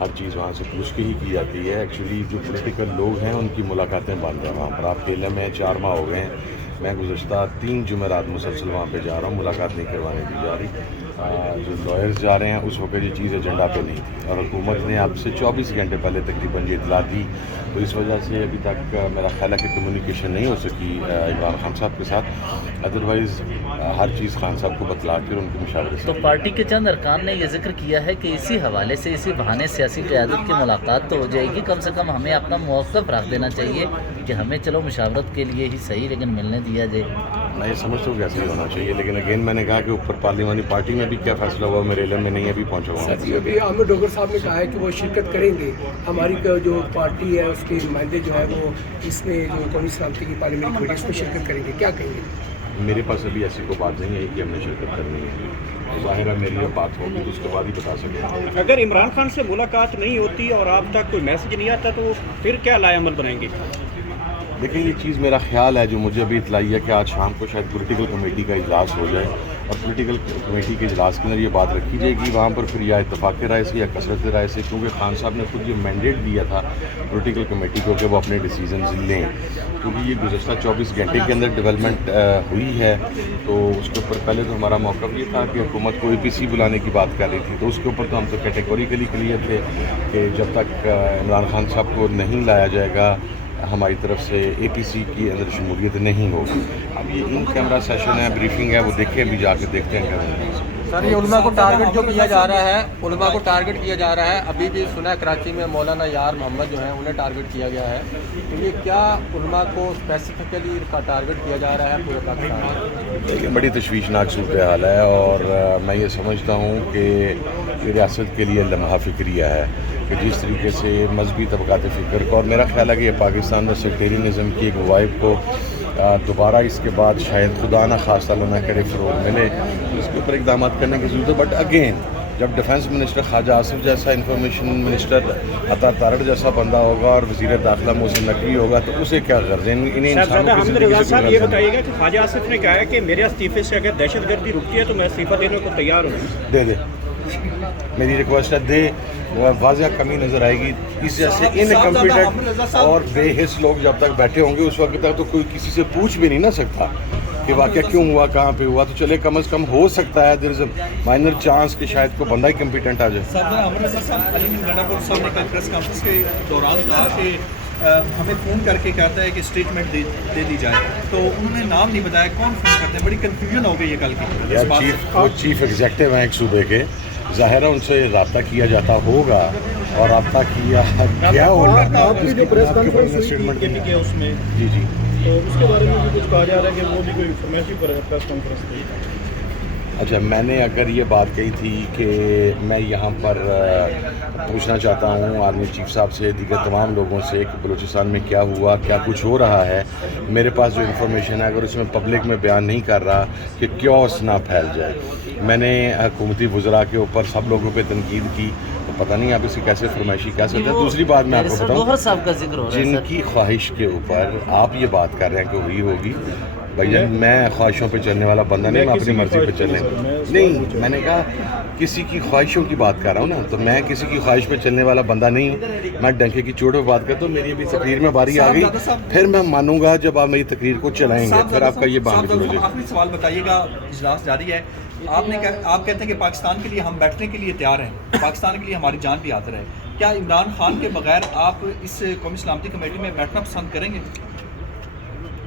ہر چیز وہاں سے پوچھ کے ہی کی جاتی ہے. ایکچولی جو پولیٹیکل لوگ ہیں ان کی ملاقاتیں بند ہیں وہاں پر. آپ کیلے میں 4 ماہ ہو گئے ہیں, میں گزشتہ 3 جمعرات مسلسل وہاں پہ جا رہا ہوں, ملاقات نہیں کروانے دی جا رہی. جو لائرز جا رہے ہیں اس وقت یہ چیز ایجنڈا پہ نہیں تھی, اور حکومت نے اب سے 24 گھنٹے پہلے تقریباً یہ اطلاع دی. تو اس وجہ سے ابھی تک میرا خیال ہے کہ کمیونیکیشن نہیں ہو سکی عمران خان صاحب کے ساتھ. ادروائز ہر چیز خان صاحب کو بتلا کے ان کے مشاورے سے. تو پارٹی کے چند ارکان نے یہ ذکر کیا ہے کہ اسی حوالے سے اسی بہانے سیاسی قیادت کی ملاقات تو ہو جائے گی, کم سے کم ہمیں اپنا موقف رکھ دینا چاہیے کہ ہمیں چلو مشاورت کے لیے ہی صحیح لیکن ملنے دیا جائے. میں یہ سمجھتا ہوں کہ ایسا ہی ہونا چاہیے, لیکن اگین میں نے کہا کہ اوپر پارلیمانی پارٹی میں بھی کیا فیصلہ ہوا میرے علم میں نہیں ابھی پہنچا ہوا. ابھی عامر ڈوگر صاحب نے کہا ہے کہ وہ شرکت کریں گے, ہماری جو پارٹی ہے اس کے نمائندے جو ہے وہ اس میں جو قومی سلامتی کی پارلیمنٹ کمیٹی اس میں شرکت کریں گے, کیا کہیں گے؟ میرے پاس ابھی ایسی کوئی بات نہیں ہے کہ ہم نے شرکت کرنی ہے. ظاہر ہے میری جب بات ہوگی تو اس کے بعد ہی بتا سکیں گے. اگر عمران خان سے ملاقات نہیں ہوتی اور آپ تک کوئی میسج نہیں آتا تو پھر کیا لائے عمل بنائیں گے؟ لیکن یہ چیز میرا خیال ہے جو مجھے ابھی اطلاعی ہے کہ آج شام کو شاید پولیٹیکل کمیٹی کا اجلاس ہو جائے, اور پولیٹیکل کمیٹی کے اجلاس کے اندر یہ بات رکھی جائے گی. وہاں پر پھر یا اتفاق رائے سے یا کثرت رائے سے, کیونکہ خان صاحب نے خود یہ مینڈیٹ دیا تھا پولیٹیکل کمیٹی کو کہ وہ اپنے ڈیسیژنز لیں, کیونکہ یہ گزشتہ 24 گھنٹے کے اندر ڈیولپمنٹ ہوئی ہے. تو اس کے اوپر پہلے تو ہمارا موقف یہ تھا کہ حکومت کو APC بلانے کی بات کر رہی تھی, تو اس کے اوپر تو ہم تو کیٹیگوریکلی کلیئر تھے کہ جب تک عمران خان صاحب کو نہیں لایا جائے گا ہماری طرف سے APC کی اندر شمولیت نہیں ہوگی. اب یہ ان کیمرہ سیشن ہے, بریفنگ ہے, وہ دیکھیں بھی جا کے دیکھتے ہیں کیا. سر یہ علماء کو ٹارگٹ جو کیا جا رہا ہے, علماء کو ٹارگٹ کیا جا رہا ہے, ابھی بھی سنا ہے کراچی میں مولانا یار محمد جو ہیں انہیں ٹارگٹ کیا گیا ہے, تو یہ کیا علماء کو اسپیسیفکلی ٹارگٹ کیا جا رہا ہے پورے پاکستان میں؟ دیکھیں بڑی تشویشناک صورتحال ہے, اور میں یہ سمجھتا ہوں کہ ریاست کے لیے لمحہ فکریہ ہے کہ جس طریقے سے مذہبی طبقات فکر کو, اور میرا خیال ہے کہ یہ پاکستان میں سیکٹیرینزم کی ایک وائب کو دوبارہ اس کے بعد شاید خدا نہ خواستہ اللہ نہ کرے فروغ ملے, اس کے اوپر اقدامات کرنے کی ضرورت ہے. بٹ اگین جب ڈیفنس منسٹر خواجہ آصف جیسا, انفارمیشن منسٹر عطا تارڑ جیسا بندہ ہوگا, اور وزیر داخلہ محسن نقوی ہوگا, تو اسے کیا غرض ہے انہیں انسانوں کی زندگی سے. صاحب یہ بتائیے گا کہ خواجہ آصف نے کہا ہے کہ میرے استعفے سے اگر دہشت گردی رکتی ہے تو میں استعفیٰ دینے کو تیار ہوں. دے دے, میری ریکویسٹ ہے دے. واضح کمی نظر آئے گی اس جیسے انکمپیٹنٹ اور بے حس لوگ جب تک بیٹھے ہوں گے اس وقت تک تو کوئی کسی سے پوچھ بھی نہیں نہ سکتا کہ واقعہ کیوں ہوا, کہاں پہ ہوا. تو چلے کم از کم ہو سکتا ہے دیر از اے مائنر چانس کہ شاید کوئی بندہ ہی کمپیٹنٹ آ جائے. صاحب علی رنڈا صاحب نے کل پریس کانفرنس کے دوران کہا کہ ہمیں فون کر کے کہتا ہے کہ اسٹیٹمنٹ دے دی جائے, تو انہوں نے نام نہیں بتایا کون فون کرتے ہیں. بڑی کنفیوژن ہو گئی ہے کل کی. وہ چیف ایگزیکٹو ہیں ایک صوبے کے, ظاہر ہے ان سے رابطہ کیا جاتا ہوگا, اور رابطہ کیا ہوگا. آپ کی جو پریس کانفرنس ہوئی تھی اس میں جی تو اس کے بارے میں بھی کچھ کہا جا رہا ہے کہ وہ بھی کوئی انفارمیشن پر پریس کانفرنس تھی. اچھا, میں نے اگر یہ بات کہی تھی کہ میں یہاں پر پوچھنا چاہتا ہوں آرمی چیف صاحب سے, دیگر تمام لوگوں سے کہ بلوچستان میں کیا ہوا, کیا کچھ ہو رہا ہے. میرے پاس جو انفارمیشن ہے اگر اس میں پبلک میں بیان نہیں کر رہا کہ کیوس نہ پھیل جائے. میں نے حکومتی وزراء کے اوپر سب لوگوں پہ تنقید کی, تو پتہ نہیں آپ اسے کیسے فرمائشی کہہ سکتے ہیں. دوسری بات میں آپ کو بتاؤں, جن کی خواہش کے اوپر آپ یہ بات کر رہے ہیں کہ ہوئی ہوگی, بھیا میں خواہشوں پہ چلنے والا بندہ نہیں, میں اپنی مرضی پہ چلنے نہیں. میں نے کہا کسی کی خواہشوں کی بات کر رہا ہوں نا, تو میں کسی کی خواہش پہ چلنے والا بندہ نہیں ہوں. میں ڈنکے کی چوٹ پہ بات کرتا ہوں. میری ابھی تقریر میں باری آ گئی, پھر میں مانوں گا جب آپ میری تقریر کو چلائیں گے, پھر آپ کا یہ بات ہو جائے. آخری سوال بتائیے گا, اجلاس جاری ہے, آپ کہتے ہیں کہ پاکستان کے لیے ہم بیٹھنے کے لیے تیار ہیں, پاکستان کے لیے ہماری جان بھی حاضر ہے. کیا عمران خان کے بغیر آپ اس قومی سلامتی کمیٹی میں بیٹھنا پسند کریں گے؟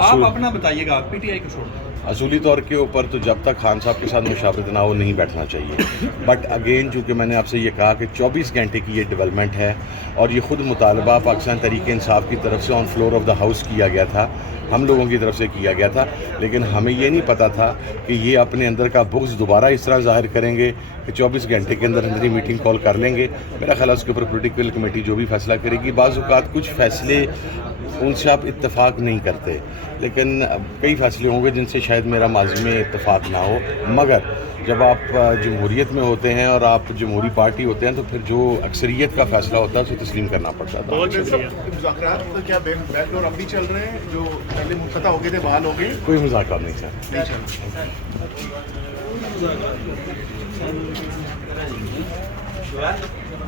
آپ اپنا بتائیے گا, PTI کو چھوڑ دیں. اصولی طور کے اوپر تو جب تک خان صاحب کے ساتھ مشاورت نہ ہو نہیں بیٹھنا چاہیے. بٹ اگین چونکہ میں نے آپ سے یہ کہا کہ 24 گھنٹے کی یہ ڈیولپمنٹ ہے, اور یہ خود مطالبہ پاکستان تحریک انصاف کی طرف سے on floor of the house کیا گیا تھا, ہم لوگوں کی طرف سے کیا گیا تھا. لیکن ہمیں یہ نہیں پتا تھا کہ یہ اپنے اندر کا بغض دوبارہ اس طرح ظاہر کریں گے کہ 24 گھنٹے کے اندر اندر ہی میٹنگ کال کر لیں گے. میرا خیال ہے اس کے اوپر پولیٹیکل کمیٹی جو بھی فیصلہ کرے گی. بعض اوقات کچھ فیصلے ان سے آپ اتفاق نہیں کرتے, لیکن کئی فیصلے ہوں گے جن سے شاید میرا ماضی میں اتفاق نہ ہو. مگر جب آپ جمہوریت میں ہوتے ہیں اور آپ جمہوری پارٹی ہوتے ہیں تو پھر جو اکثریت کا فیصلہ ہوتا ہے اسے تسلیم کرنا پڑتا تھا. مذاکرات کیا بیک ڈور اب بھی چل رہے ہیں جو پہلے منقطع ہو گئے تھے بحال ہو گئے؟ کوئی مذاکرات نہیں سر.